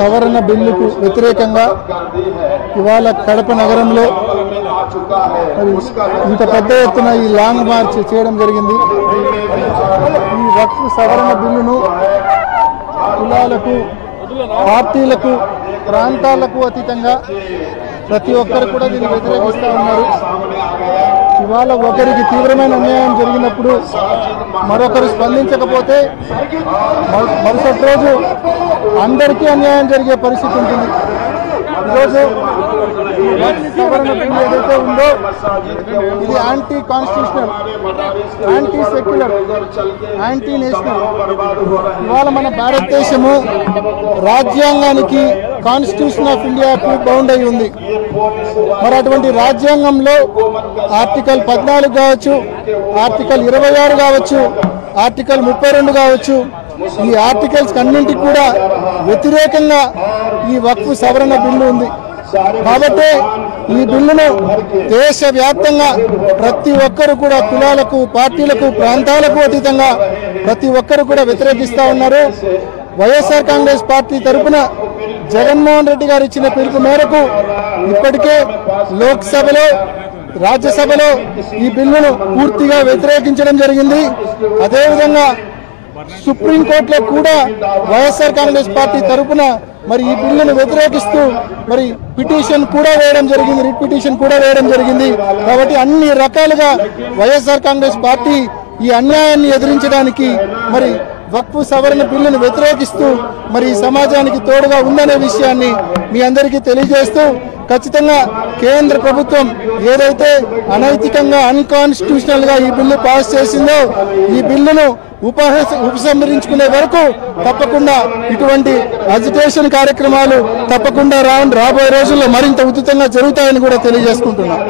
సవరణ బిల్లుకు వ్యతిరేకంగా ఇవాళ కడప నగరంలో ఇంత పెద్ద ఎత్తున ఈ లాంగ్ మార్చ్ చేయడం జరిగింది. ఈ వక్ఫ్ సవరణ బిల్లును కులాలకు, పార్టీలకు, ప్రాంతాలకు అతీతంగా ప్రతి ఒక్కరు కూడా దీన్ని వ్యతిరేకిస్తూ ఉన్నారు. ఇవాళ ఒకరికి తీవ్రమైన అన్యాయం జరిగినప్పుడు మరొకరు స్పందించకపోతే మరుసటి రోజు అందరికీ అన్యాయం జరిగే పరిస్థితి ఉంటుంది. ఈరోజు సవరణ బిల్లు ఏదైతే ఉందో ఇది anti constitutional, anti secular, anti national. ఇవాళ మన భారతదేశము రాజ్యాంగానికి, కాన్స్టిట్యూషన్ ఆఫ్ ఇండియాకు బౌండ్ అయి ఉంది. మరి అటువంటి రాజ్యాంగంలో ఆర్టికల్ 14 కావచ్చు, ఆర్టికల్ 26 కావచ్చు, ఆర్టికల్ 32 కావచ్చు, ఈ ఆర్టికల్స్ అన్నింటికి కూడా వ్యతిరేకంగా ఈ వక్ఫ్ సవరణ బిల్లు ఉంది. కాబట్టి ఈ బిల్లును దేశవ్యాప్తంగా ప్రతి ఒక్కరు కూడా కులాలకు, పార్టీలకు, ప్రాంతాలకు అతీతంగా ప్రతి ఒక్కరు కూడా వ్యతిరేకిస్తూ ఉన్నారు. వైఎస్ఆర్ కాంగ్రెస్ పార్టీ తరఫున జగన్మోహన్ రెడ్డి గారు ఇచ్చిన పిలుపు మేరకు ఇప్పటికే లోక్సభలో, రాజ్యసభలో ఈ బిల్లును పూర్తిగా వ్యతిరేకించడం జరిగింది. అదేవిధంగా సుప్రీంకోర్టులో కూడా వైఎస్ఆర్ కాంగ్రెస్ పార్టీ తరఫున మరి ఈ బిల్లును వ్యతిరేకిస్తూ మరి పిటిషన్ కూడా వేయడం జరిగింది, రిట్ పిటిషన్ కూడా వేయడం జరిగింది. కాబట్టి అన్ని రకాలుగా వైఎస్ఆర్ కాంగ్రెస్ పార్టీ ఈ అన్యాయాన్ని ఎదిరించడానికి మరి వక్ఫ్ సవరణ బిల్లును వ్యతిరేకిస్తూ మరి సమాజానికి తోడుగా ఉందనే విషయాన్ని మీ అందరికీ తెలియజేస్తూ, ఖచ్చితంగా కేంద్ర ప్రభుత్వం ఏదైతే అనైతికంగా, అన్కాన్స్టిట్యూషనల్ గా ఈ బిల్లు పాస్ చేసిందో ఈ బిల్లును ఉపసంహరించుకునే వరకు తప్పకుండా ఇటువంటి అజిటేషన్ కార్యక్రమాలు తప్పకుండా రాబోయే రోజుల్లో మరింత ఉధృతంగా జరుగుతాయని కూడా తెలియజేసుకుంటున్నాం.